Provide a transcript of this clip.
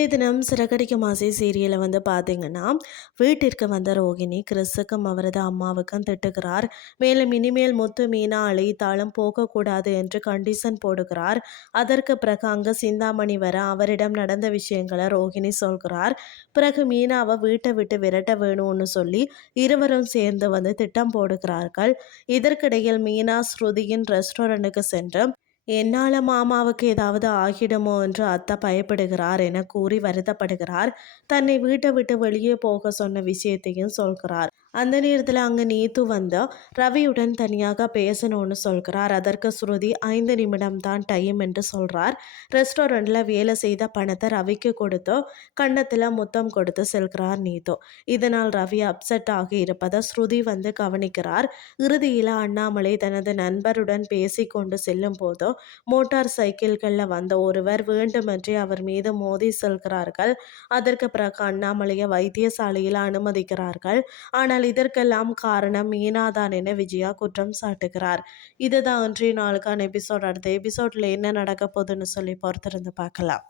இன்றைய தினம் சிறகடிக்கும் ஆசை சீரியலை பார்த்தீங்கன்னா, வீட்டிற்கு வந்த ரோகிணி கிறிஸுக்கும் அவரது அம்மாவுக்கும் திட்டுகிறார். மேலும் இனிமேல் முத்து மீனா அழைத்தாலும் போகக்கூடாது என்று கண்டிஷன் போடுகிறார். அதற்கு பிறகு அங்க சிந்தாமணி வர அவரிடம் நடந்த விஷயங்களை ரோகிணி சொல்கிறார். பிறகு மீனாவை வீட்டை விட்டு விரட்ட வேணும்னு சொல்லி இருவரும் சேர்ந்து திட்டம் போடுகிறார்கள். இதற்கிடையில் மீனா ஸ்ருதியின் ரெஸ்டாரண்ட்டுக்கு சென்று என்னால மாமாவுக்கு ஏதாவது ஆகிடுமோ என்று அத்தை பயப்படுகிறார் என கூறி வருத்தப்படுகிறார். தன்னை வீட்டை விட்டு வெளியே போக சொன்ன விஷயத்தையும் சொல்கிறார். அந்த நேரத்தில் அங்கே நீத்து ரவியுடன் தனியாக பேசணும்னு சொல்கிறார். அதற்கு ஸ்ருதி 5 நிமிடம் தான் டைம் என்று சொல்கிறார். ரெஸ்டாரண்ட்டில் வேலை செய்த பணத்தை ரவிக்கு கொடுத்து கன்னத்தில் முத்தம் கொடுத்து செல்கிறார் நீத்து. இதனால் ரவி அப்செட் ஆகி இருப்பதை ஸ்ருதி கவனிக்கிறார். இறுதியில் அண்ணாமலை தனது நண்பருடன் பேசி கொண்டு செல்லும் போது மோட்டார் சைக்கிள்களில் ஒருவர் வேண்டுமென்றே அவர் மீது மோதி செல்கிறார்கள். அதற்கு பிறகு அண்ணாமலையை வைத்தியசாலையில் அனுமதிக்கிறார்கள். ஆனால் இதற்கெல்லாம் காரணம் மீனாதான் என விஜயா குற்றம் சாட்டுகிறார். இதுதான் இன்றைய நாளுக்கான எபிசோட். அடுத்த எபிசோட்ல என்ன நடக்க போகுதுன்னு சொல்லி பொறுத்திருந்து பார்க்கலாம்.